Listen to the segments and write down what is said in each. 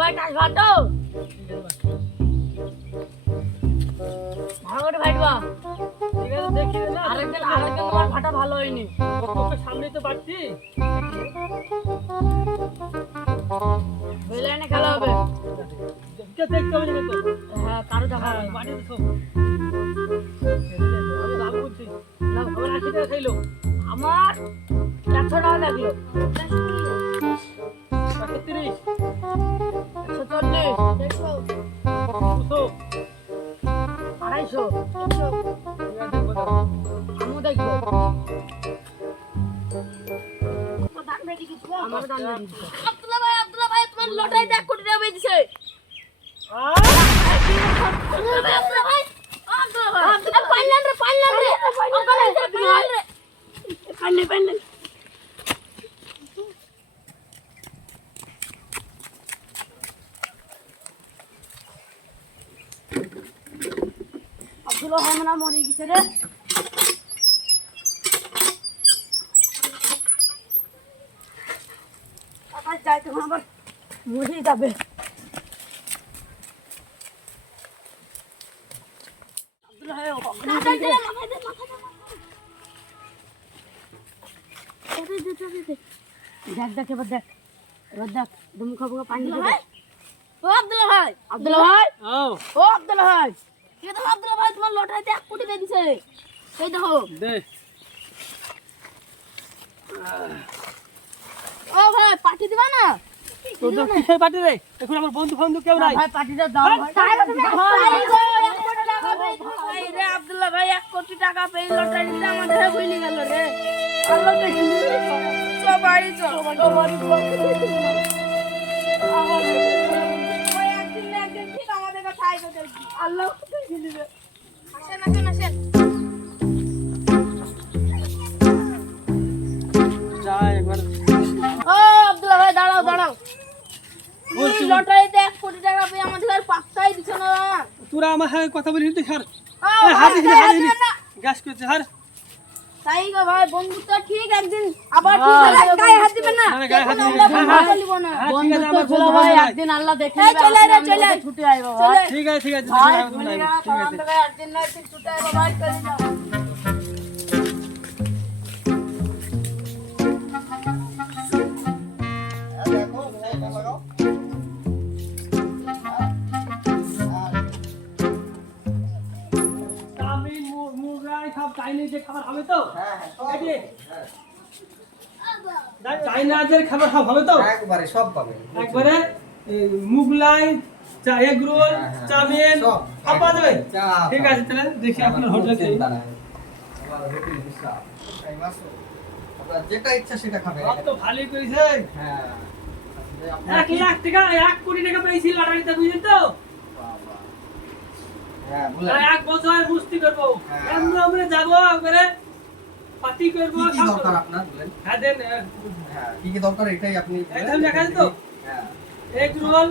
ভাই কাজ ভাটো ভালো করে ভাইটবা ঠিক আছে দেখি না। আরেকদিন আরেকদিন তোমার ভাটা ভালো হয়নি। সামনে তো পাচ্ছি ওই লাইনে খেলা হবে। দেখতে হবে না হ্যাঁ কারও দেখা বাড়ি তো আমি দাম বলছি না, খবর আশি টাকা খাইলো আমার একশো টাকা লাগল তিরিশ একশো চল্লিশ দুশো আড়াইশো ঠিক আছে দেখব দাও। আমিও দেখব আমাকে দাম দিয়ে দিচ্ছে আব্দুল্লাহ ভাই। আব্দুল্লাহ ভাই তোমার লটারিতে এক কোটি টাকা পেয়ে আব্দুল্লাহ ভাই। আব্দুল্লাহ ভাই আব্দুল্লাহ ভাই। আব্দুল্লাহ পাইলেন রে পাইলেন রে পাইলেন রে আব্দুল্লাহ হামনা মরে গেছে রে। আবার যাই তখন আবার মরে যাবে। দেখ দেখ এবার দেখ। এবার দেখ দুমুখা বুকা পানি আব্দুল্লাহ ভাই ও আব্দুল্লাহ ভাই ও। আব্দুল্লাহ ভাই এই দেখো আব্দুল্লাহ ভাই তোমার লটারিতে এক কোটি দিয়ে দিছে। এই দেখো। দে। ও ভাই পাঠিয়ে দিবা না? তোদের কিসের পার্টি রে? এখন আমার বন্ধু বন্ধু কেউ নাই? ভাই পার্টিটা দাও ভাই। ভাই রে আব্দুল্লাহ ভাই এক কোটি টাকা পেয়ে লটারিতে আমাদের ভুলে গেল রে। আল্লাহ চো বাড়ি চো আসেন আসেন আসেন ও আব্দুল্লাহ ভাই দাঁড়াও দাঁড়াও বলছি, তুমি লটারিতে এক কোটি টাকা পেয়ে আমাদের আর পাত্তাই দিছ না তোরা আমার সাথে কথা বলিস তুই হার না। গ্যাস করছে হার। তাই গো ভাই বন্ধুত্ব ঠিক একদিন আবার হবে গায়ে হাত দিবেন না? হ্যাঁ, বন্ধুত্ব হ্যাঁ, বন্ধুত্ব ছিল বন্ধু ভাই একদিন আল্লাহ দেখে চলে রে, চলে। ছুটে আইবো ভাই। ঠিক আছে ঠিক আছে ভাই ঠিক আছে, একদিন না একদিন ছুটে আইবো ভাই সব চাইনিজ খাবার হবে তো? চাইনাজের খাবার সব হবে তো? একবারে সব পাবেন একবারে মুগলাই চা এগ রোল হ্যাঁ, হ্যাঁ। চাউমিন সব। পাওয়া যাবে? চা, ঠিক আছে তাহলে দেখি আপনার হোটেলে আপনার যেটা ইচ্ছা সেটা সব তো ভালোই করেছে। হ্যাঁ। এক লাখ টাকা এক কোটি টাকা পেয়েছি লটারিতে বুঝলেন তো বাবা। হ্যাঁ বলেন। আর এক বছর মুস্তি করব। হ্যাঁ। আমরা যাব একবারে পার্টি করব কি কি দরকার আপনার বলেন? হ্যাঁ দেন হ্যাঁ কি কি দরকার এটাই আপনি একদম দেখা তো? হ্যাঁ। Egg roll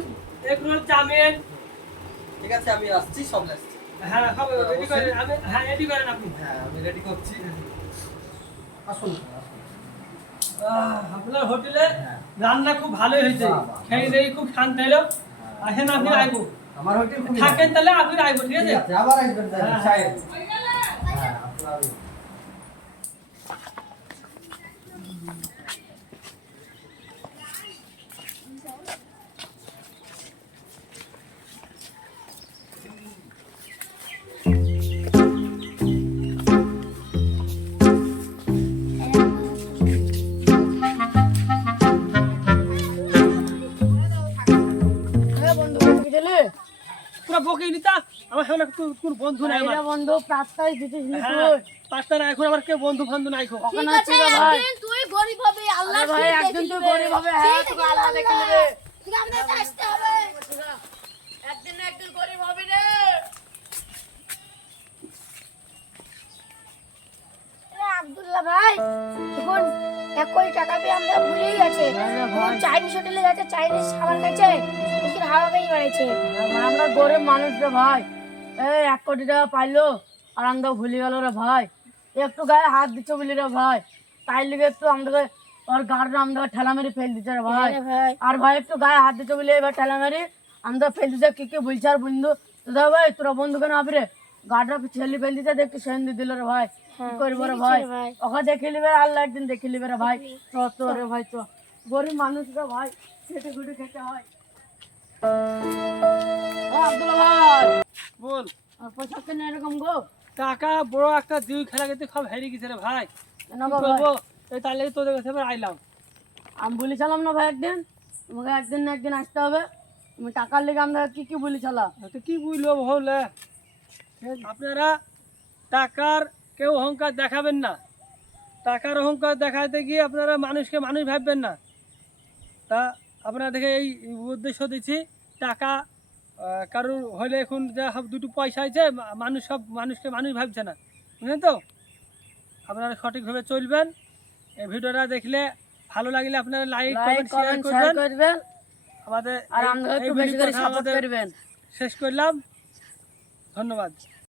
egg roll chow mein. ঠিক আছে আমি আসছি সব আসছি হ্যাঁ সব রেডি করেন। আমি হ্যাঁ রেডি করেন আপনি। হ্যাঁ আমি রেডি করছি। আসুন আপনার হোটেলে হ্যাঁ। রান্না খুব ভালোই হয়েছে। খেয়ে দিয়ে খুব শান্তি হলো। আসেন আপনি আইবো। আমার হোটেল থাকেন তাহলে আপনি আইবো ঠিক আছে আবার আসবেন তাহলে, হ্যাঁ। সাহেব। পুরো নিতা? আমার সামনে কোন- কোন বন্ধু নাই আমার। বন্ধু প্রাস্তায় দিতেছিস হ্যাঁ, পাঁচটা না এখন আমার কেউ বন্ধু বান্ধব নাই ঠিক আছে আছিস রে ভাই। একদিন তুই গরিব হবে আল্লাহ ভাই একদিন তুই গরিব হবে হ্যাঁ তোকে আল্লাহ দেখে নেবে। ঠিক আছে, আসতে হবে। একদিন না একদিন গরিব হবে রে। আব্দুল্লাহ ভাই এখন এক কোটি টাকা পেয়ে আমরা ভুলেই গেছে। এখন ভাই। চাইনিজ হোটেলে যাচ্ছে চাইনিজ খাবার খাচ্ছে। মানে আমরা গরিব মানুষ রে ভাই। এই এক কোটি টাকা পাইলো আর আমরা ভুলে গেল রে ভাই। একটু গায়ে হাত দিচ্ছ বলি রে ভাই। তাই লিগে একটু ওর গাড়টা আমাদের ঠেলা মেরে ফেল দিচ্ছে রে ভাই। আর ভাই একটু গায়ে হাত বলে এবার ঠেলা মেরে। ফেল দিচ্ছে কি কি বলছে আর বন্ধু? তো দাদা ভাই তোরা বন্ধু কেন আপরে গাড়টা ছেলে ফেল দিচ্ছে দেখতে সেন দিয়ে দিল রে ভাই। কি করব রে ভাই। ওকে দেখে নিবে আল্লাহ একদিন দেখে নিবে রে ভাই। তো রে ভাই তো। গরিব মানুষ রে ভাই খেটে খেতে হয়। বল। আর পয়সা কেন এরকম গো? টাকা বড় একটা দুই খেলা কিন্তু সব হেরে গেছে রে ভাই? করব এই তোদের কাছে আইলাম। আমি বলেছিলাম না ভাই একদিন। তোমাকে একদিন না একদিন আসতে হবে। তুমি টাকার লেগে আমরা কি কি বলেছিলাম তো কি বুঝলো হলে আপনারা টাকার কেউ অহংকার দেখাবেন না। টাকার অহংকার দেখাতে গিয়ে আপনারা মানুষকে মানুষ ভাববেন না। তা আপনারা দেখে এই উদ্দেশ্য দিচ্ছি টাকা কারোর হলে এখন যা সব দুটো পয়সা আছে মানুষ সব মানুষকে মানুষ ভাবছে না। বুঝলেন তো? আপনারা সঠিকভাবে চলবেন। এই ভিডিওটা দেখলে ভালো লাগলে আপনারা লাইক কমেন্ট শেয়ার করবেন। আমাদের শেষ করলাম। ধন্যবাদ।